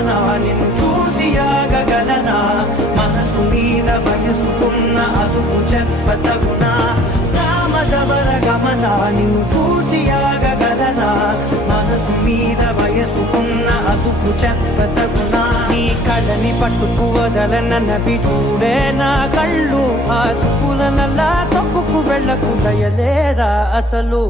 గమన నిన్ను చూసి ఆగగలనా మనసు మీద వయసుకున్న అదుపు చెప్పతగునా సామజవర గమన నిన్ను చూసి ఆగగలనా మనసు మీద వయసుకున్న అదుపు చెప్పతగునా నీ కళ్ళని పట్టుకు వదలనవి చూడే నా కళ్ళు ఆ చూపుల నల్లా తప్పుకు వెళ్ళకు దయలేరా అసలు